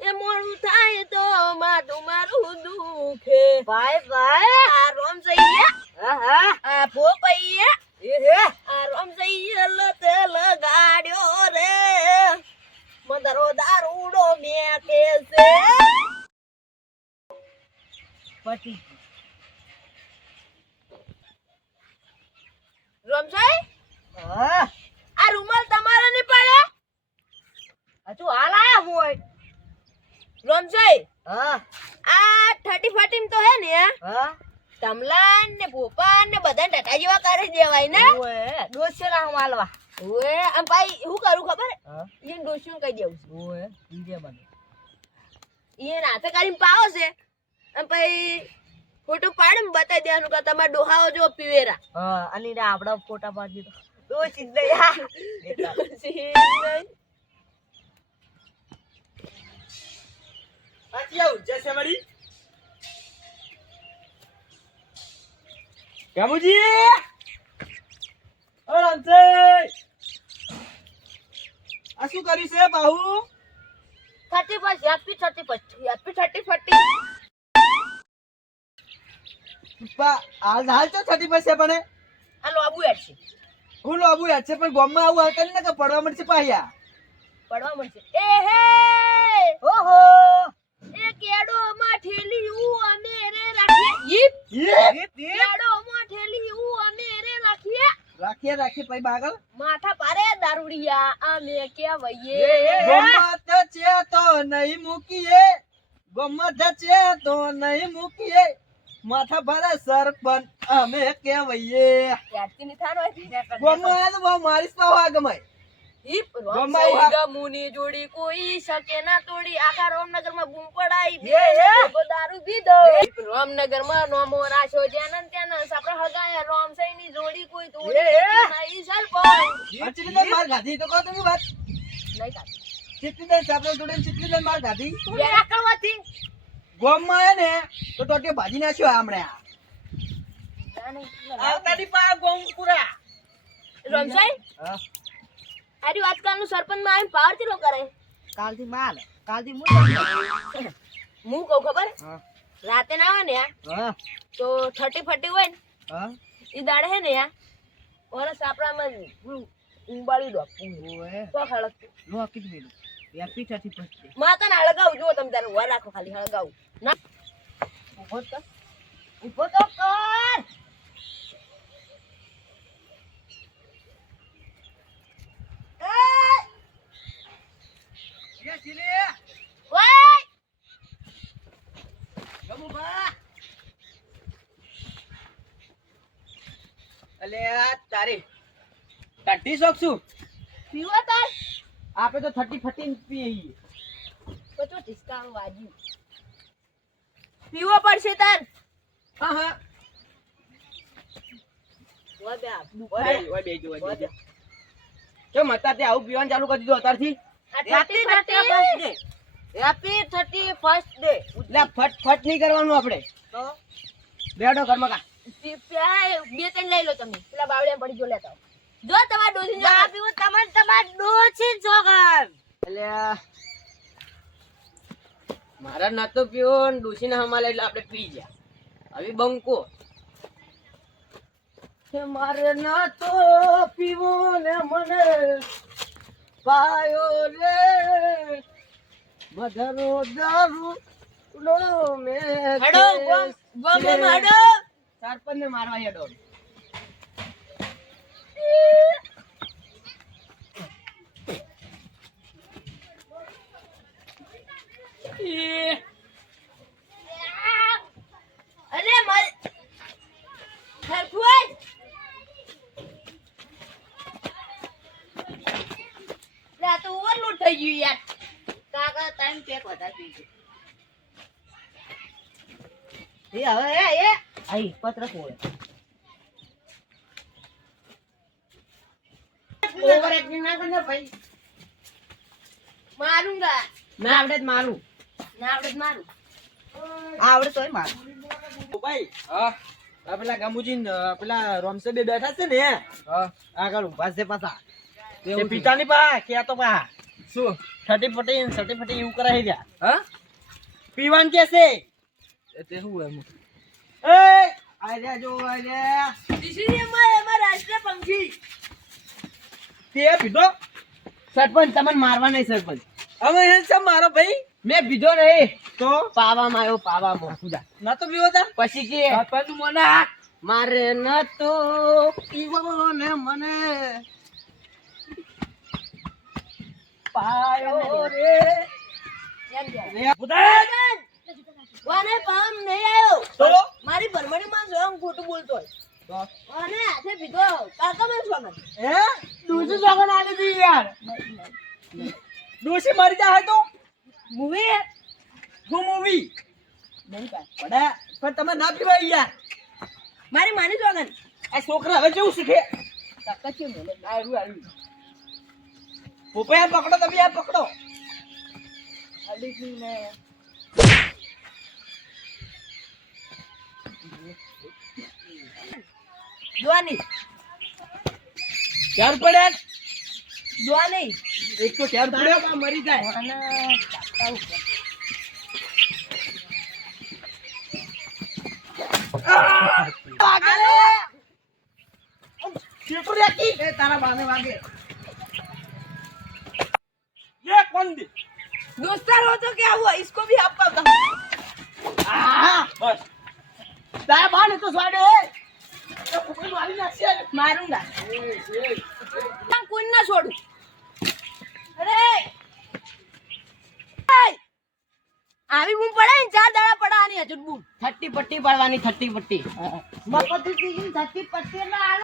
એ મોડું થાય તો માટું મારું દુખે ભાઈ ભાઈ આ રોમ જઈએ હા આ ભોપઈએ એ હે આ રોમ જઈએ લતે લગાડ્યો રે મદરો દારૂડો મેકે છે પતિ રોમસાઈ હા આ રૂમાલ તમારો નહીં પડ્યો હજુ હાલ આયા હોય રોમસાઈ હા આ 30 ફટીમ તો હે ને હા તમલાન ને ભોપાન ને બધા ટટા જેવા કરી દેવાય ને ઓએ દોસ્ત ના માલવા ઓએ આમ ભાઈ હું કરું ખબર હા ઈન ડોસ્યું કહી દેવું ઓએ ડીજે બને ઈ નાતે કરીને પાવો છે આમ ભાઈ ફોટો પાડીને બતાવી દેવાનું કે તમારા ડોહાઓ જો પીવેરા હા અને આપડા ફોટા પાડી દો દોસ્ત જ યાર આજી આવ જશે મળી કામુજી ઓ રમસે આ શું કરી છે બાહુ 30 હેપી 30 ફટી હાલ હાલ તો 30 છે પણ આ લોબુ હેડ છે હું લોબુ યાદ છે પણ ગોમમાં આવું હાલ કરીને કે પડવા મળશે પાયા પડવા મળશે એ હે ઓહો એ કેડો માં ઠેલી હું અમે રે રાખીએ કેડો માં ઠેલી હું અમે રે રાખીએ રાખીએ પછી બાગળ માથા પારે દારૂડિયા અમે કેવઈએ ગોમત છે તો નહીં મૂકીએ ગોમત છે તો નહીં મૂકીએ માથા ભરે સરપંચ અમે કેવઈએ યાદથી ની થાનો ગોમત બહુ મારીશ પાવા ગમાય હિપ ગમાઈ રોમસાઈ હા. ગમુની જોડી કોઈ શકે ના તોડી આખા રોમનગર માં બૂમ પડાઈ એ, એ. દારૂ પીધો રોમનગર માં નોમો રાશો જ્યાં ત્યાં સાપરા હગાયા રોમસાઈ ની જોડી કોઈ તોડી એ, એ. નહીં સરપંચ અચલી દે માર ગાધી તો કહો તમે વાત નહીં કાઢી ચીટલી દે સાપડે જોડે ચીટલી દે માર ગાધી યાર કરવાથી ગોમમાં હે ને તો ટોટી ભાજી નાખ્યો હમણે આવતાની પા ગોમ પૂરા રોમસાઈ હા આરી આજકાલનું સરપંચ માં આવીને પાવર ચેલો કરે કાલથી માલ કાલથી હું કહું ખબર હા રાતે ના આવે ને હા તો 30 ફટી હોય ને હા ઈ દાડે હે ને ઓને સાપડામાં ઉંબાળી દો ઓએ તો ખળક લો કીધું મેલું યાપી છાતી પસ્તે માતાને હળગાવ જો તમે તારે વાર રાખો ખાલી હળગાવ ના ઉભો તો કર એ ચીલે ઓય ગમુ બા અલે આ તારી ટટ્ટી શોખ છું પીવો તાર આપે તો 30 ફટીન પીએ તો ઢિસકામ વાજ્યું પીવો પડશે તાર હા હા ઓય બે આપ ઓય બેજો કેમ હતા તે આવું પીવાનું ચાલુ કરી દીધું અત્યારથી હેપી 31st ડે એટલે ફટ ફટ નહીં કરવાનું આપણે તો બેડો ઘરમાં કા બે ત્રણ લઈ લો તમે પેલા બાવળિયા પડી જો લેતા જો તમાર ડોસી જો ના પીવું તમાર ડોસી જોગર એટલે મારા નતો પીવો ને ડોશીને હમાલે એટલે આપણે પી ગયા હવે બંકો કે મારે નતો પીવો ને મને પાયો રે મધરો દારૂ લો મે હડો ગોમ હડો સરપંચ ને મારવા હેડો અરે મલ સરપંચ લા તો ઓવરલોડ થઈ ગયું યાર કાકા ટાઈમ પેક વધારે પીજો એ હવે એ આઈ પત્ર કોળે ઓવર એક્ટિંગ ના કરને ભાઈ મારુંગા ના આવડે જ મારું ના આવડે તો મારું આવડે તોય માર ભાઈ હા આ પેલા ગામુજી ને પેલા રોમસે બે બેઠા છે ને હા આગળ ઉભા છે પાછા તે પિતાની પા કે તો પા શું સટી ફટી એવું કરાવી રહ્યા હા પીવાન કે છે તે શું એમ એ આર્યા જો આર્યા એમાં રાષ્ટ્ર પંખી તે પીધો સરપંચ તમને મારવા નહીં સરપંચ અમે એ છે મારો ભાઈ મેં પીધો નહીં તો પાવામાં આવ્યો પાવામાં પૂજા ના તો પીવો તા પછી કે સરપંચ નું મને હાથ મારે ન તો પીવો ને મને પાયો રે વાને પામ નહીં આવ્યો તો મારી ભરમણીમાં સ્વયં ખોટું બોલતો હોય અને હાથે પીધો કાકા મેં સ્વાગત હે દૂસરી જગન આલી દી યાર ડોશી મરી જાય તો મૂવી હું મૂવી નહીં કાય બડા પણ તમે ના પીવાય યાર મારી માની સ્વાગત આ છોકરા હવે કેવું શીખે કાકા છે મને આવ્યું પોપૈયા પકડો તમે યાર પકડો દોવાની ક્યાં પડ્યા દોવાની એક તો ક્યાં પડ્યો પણ મરી જાય અને કાકા ઉપર ચેટુ રેકી એ તારા બાને વાગે ये कौन दी दोस्तार हो तो क्या हुआ इसको भी आपका कहा बस तारा बाने तो साडे तो कुछ मारी ना से मारूंगा मैं कोई ना छोड़ू अरे આવી બૂમ પડે ને 4 દાડા પડાવાની હજુ બૂમ 30 પટ્ટી પાડવાની 30 પટ્ટી મફત થી 30 પટ્ટી ના